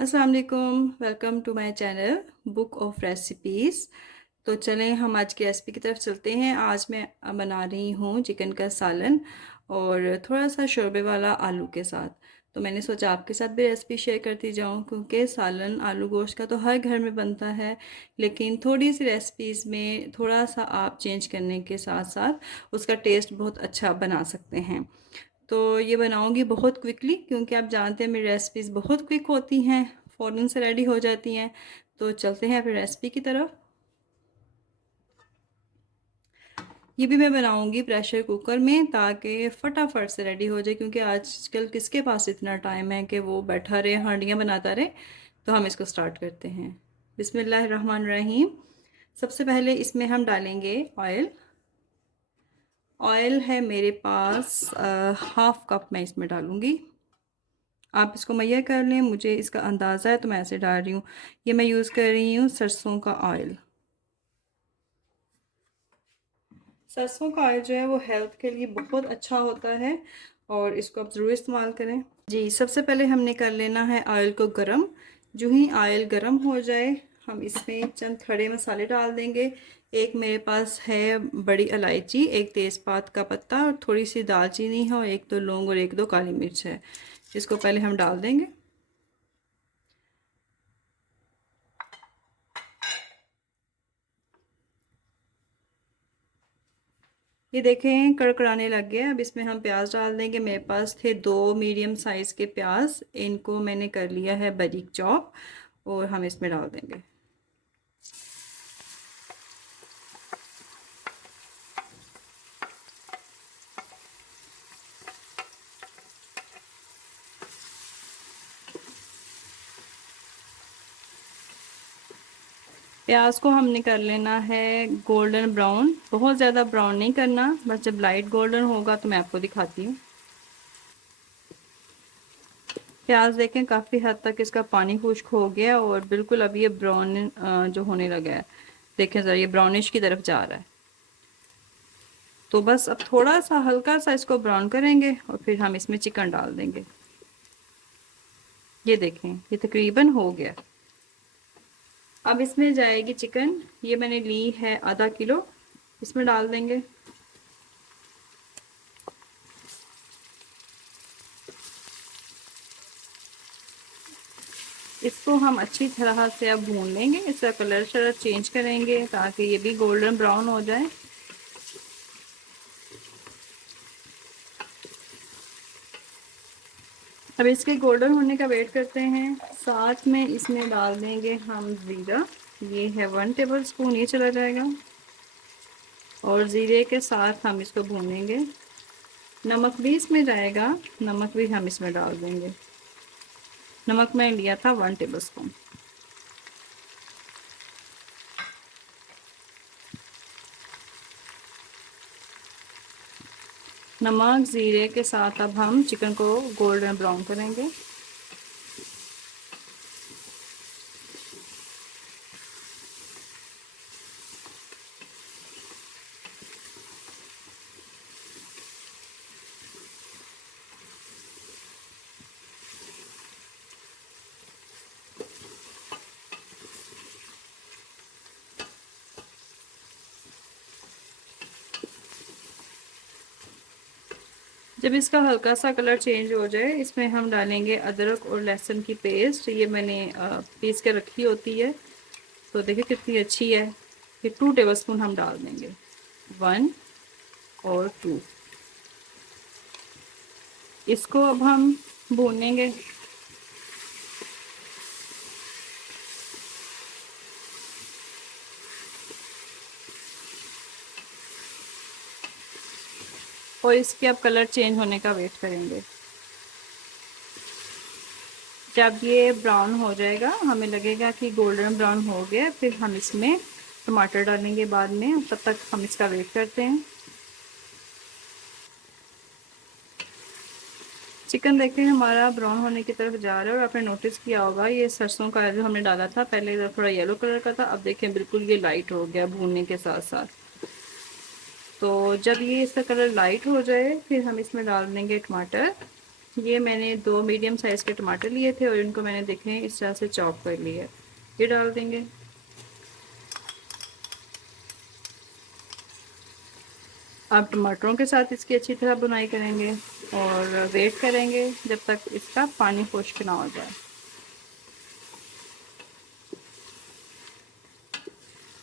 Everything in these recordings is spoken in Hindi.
अस्सलाम वालेकुम, welcome to my channel book of recipes. तो चलें हम आज की रेसिपी की तरफ चलते हैं। आज मैं बना रही हूँ चिकन का सालन और थोड़ा सा शोरबे वाला आलू के साथ। तो मैंने सोचा आपके साथ भी रेसिपी शेयर करती जाऊँ, क्योंकि सालन आलू गोश्त का तो हर घर में बनता है, लेकिन थोड़ी सी रेसिपीज़ में थोड़ा सा आप चेंज करने के साथ साथ उसका टेस्ट बहुत अच्छा बना सकते हैं। तो ये बनाऊंगी बहुत क्विकली, क्योंकि आप जानते हैं मेरी रेसिपीज़ बहुत क्विक होती हैं, फ़ौरन से रेडी हो जाती हैं। तो चलते हैं फिर रेसिपी की तरफ। ये भी मैं बनाऊंगी प्रेशर कुकर में, ताकि फटाफट से रेडी हो जाए, क्योंकि आजकल किसके पास इतना टाइम है कि वो बैठा रहे हांडियाँ बनाता रहे। तो हम इसको स्टार्ट करते हैं। बिस्मिल्लाहिर्रहमानिर्रहीम। सबसे पहले इसमें हम डालेंगे ऑयल। ऑयल है मेरे पास हाफ कप मैं इसमें डालूंगी। आप इसको मुहैया कर लें, मुझे इसका अंदाज़ा है तो मैं ऐसे डाल रही हूँ। ये मैं यूज़ कर रही हूँ सरसों का ऑयल। सरसों का ऑयल जो है वो हेल्थ के लिए बहुत अच्छा होता है, और इसको आप ज़रूर इस्तेमाल करें। जी, सबसे पहले हमने कर लेना है ऑयल को गरम। जो ही ऑयल गरम हो जाए, हम इसमें चंद खड़े मसाले डाल देंगे। एक मेरे पास है बड़ी इलायची, एक तेज़पात का पत्ता और थोड़ी सी दालचीनी है, और एक दो लौंग और एक दो काली मिर्च है। इसको पहले हम डाल देंगे। ये देखें कड़कड़ाने लग गया। अब इसमें हम प्याज डाल देंगे। मेरे पास थे दो मीडियम साइज़ के प्याज, इनको मैंने कर लिया है बारीक चॉप, और हम इसमें डाल देंगे। प्याज को हमने कर लेना है गोल्डन ब्राउन, बहुत ज़्यादा ब्राउन नहीं करना, बस जब लाइट गोल्डन होगा तो मैं आपको दिखाती हूँ। प्याज देखें काफ़ी हद तक इसका पानी खुश्क हो गया, और बिल्कुल अब ये ब्राउन जो होने लगा है। देखें ज़रा, ये ब्राउनिश की तरफ जा रहा है। तो बस अब थोड़ा सा हल्का सा इसको ब्राउन करेंगे, और फिर हम इसमें चिकन डाल देंगे। ये देखें, ये तकरीबन हो गया। अब इसमें जाएगी चिकन। ये मैंने ली है आधा किलो, इसमें डाल देंगे। इसको हम अच्छी तरह से अब भून लेंगे। इसका कलर शलर चेंज करेंगे ताकि ये भी गोल्डन ब्राउन हो जाए। अब इसके गोल्डन होने का वेट करते हैं। साथ में इसमें डाल देंगे हम ज़ीरा। ये है 1 टेबल स्पून, ये चला जाएगा। और ज़ीरे के साथ हम इसको भूनेंगे। नमक भी इसमें जाएगा, नमक भी हम इसमें डाल देंगे। नमक मैं लिया था 1 टेबल स्पून। नमक ज़ीरे के साथ अब हम चिकन को गोल्डन ब्राउन करेंगे। जब इसका हल्का सा कलर चेंज हो जाए, इसमें हम डालेंगे अदरक और लहसुन की पेस्ट। ये मैंने पीस के रखी होती है। तो देखिए कितनी अच्छी है। ये 2 टेबल स्पून हम डाल देंगे, 1 और 2। इसको अब हम भूनेंगे। और इसके अब कलर चेंज होने का वेट करेंगे। जब ये ब्राउन हो जाएगा, हमें लगेगा कि गोल्डन ब्राउन हो गया, फिर हम इसमें टमाटर डालेंगे बाद में। तब तक हम इसका वेट करते हैं। चिकन देखते हैं हमारा ब्राउन होने की तरफ जा रहा है, और आपने नोटिस किया होगा ये सरसों का जो हमने डाला था पहले थोड़ा येलो कलर का था, अब देखें बिल्कुल ये लाइट हो गया भूनने के साथ साथ। तो जब ये इसका कलर लाइट हो जाए, फिर हम इसमें डाल देंगे टमाटर। ये मैंने 2 मीडियम साइज़ के टमाटर लिए थे और इनको मैंने देखें इस तरह से चॉप कर लिया। ये डाल देंगे। अब टमाटरों के साथ इसकी अच्छी तरह बुनाई करेंगे और वेट करेंगे जब तक इसका पानी खुश्क ना हो जाए।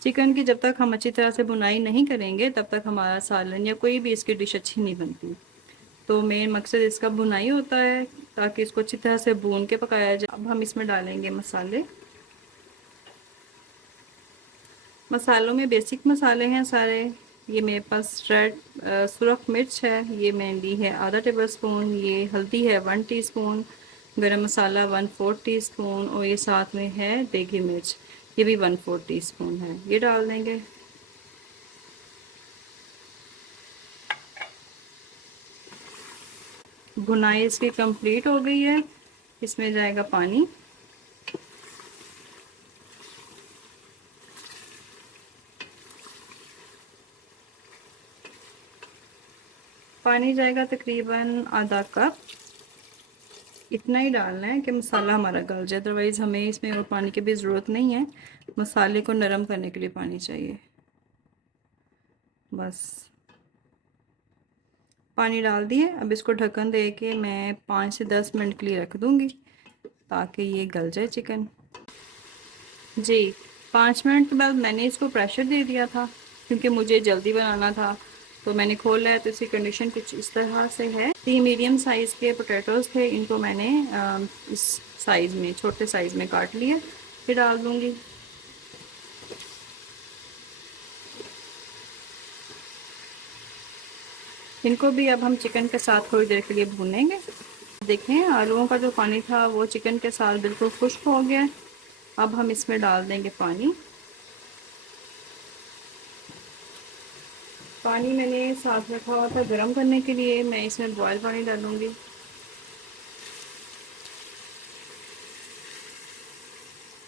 चिकन की जब तक हम अच्छी तरह से बुनाई नहीं करेंगे तब तक हमारा सालन या कोई भी इसकी डिश अच्छी नहीं बनती। तो मेन मकसद इसका बुनाई होता है ताकि इसको अच्छी तरह से भून के पकाया जाए। अब हम इसमें डालेंगे मसाले। मसालों में बेसिक मसाले हैं सारे। ये मेरे पास रेड सुरख मिर्च है, ये मैंने ली है आधा टेबल स्पून। ये हल्दी है 1 टीस्पून, गरम मसाला 1/4 टीस्पून और ये साथ में है देगी मिर्च, ये भी 1/4 टीस्पून है। ये डाल देंगे। भुनाई इसकी कंप्लीट हो गई है। इसमें जाएगा पानी। पानी जाएगा तकरीबन आधा कप। इतना ही डालना है कि मसाला हमारा गल जाए, अदरवाइज़ हमें इसमें और पानी की भी ज़रूरत नहीं है। मसाले को नरम करने के लिए पानी चाहिए बस। पानी डाल दिए। अब इसको ढक्कन दे के मैं 5 से 10 मिनट के लिए रख दूँगी ताकि ये गल जाए चिकन। जी 5 मिनट के बाद मैंने इसको प्रेशर दे दिया था क्योंकि मुझे जल्दी बनाना था। तो मैंने खोला है तो इसकी कंडीशन कुछ इस तरह से है। 3 मीडियम साइज़ के पोटैटोज़ थे, इनको मैंने इस साइज़ में छोटे साइज़ में काट लिया। फिर डाल दूँगी। इनको भी अब हम चिकन के साथ थोड़ी देर के लिए भूनेंगे। देखें आलूओं का जो पानी था वो चिकन के साथ बिल्कुल खुश्क हो गया है। अब हम इसमें डाल देंगे पानी। पानी मैंने साथ रखा हुआ था गर्म करने के लिए, मैं इसमें बॉयल पानी डालूंगी।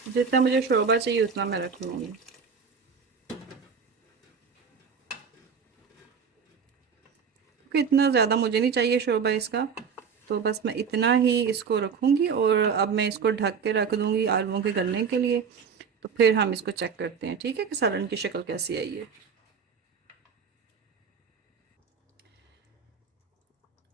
जितना मुझे शोरबा चाहिए उतना मैं रख लूँगी। क्योंकि इतना ज़्यादा मुझे नहीं चाहिए शोरबा इसका, तो बस मैं इतना ही इसको रखूँगी और अब मैं इसको ढक के रख दूँगी आलूओं के गलने के लिए। तो फिर हम इसको चेक करते हैं, ठीक है, कि सालन की शक्ल कैसी आई है।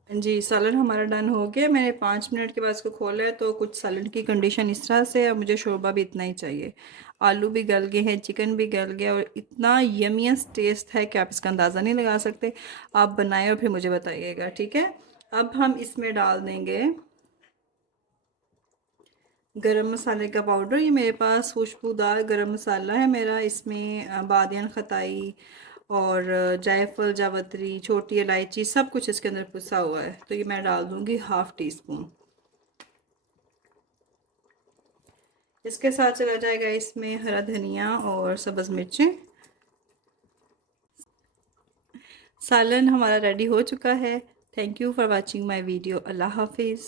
जी सालन हमारा डन हो गया। मैंने 5 मिनट के बाद इसको खोला है तो कुछ सालन की कंडीशन इस तरह से है। मुझे शोरबा भी इतना ही चाहिए। आलू भी गल गए हैं, चिकन भी गल गया और इतना यमियस टेस्ट है कि आप इसका अंदाज़ा नहीं लगा सकते। आप बनाएं और फिर मुझे बताइएगा, ठीक है। अब हम इसमें डाल देंगे गरम मसाले का पाउडर। ये मेरे पास खुशबूदार गरम मसाला है मेरा। इसमें बादियान खताई और जायफल, जावित्री, छोटी इलायची सब कुछ इसके अंदर पिसा हुआ है। तो ये मैं डाल दूँगी 1/2 टीस्पून। इसके साथ चला जाएगा इसमें हरा धनिया और सब्ज़ मिर्चें। सालन हमारा रेडी हो चुका है। Thank you for watching my video. अल्लाह हाफिज़।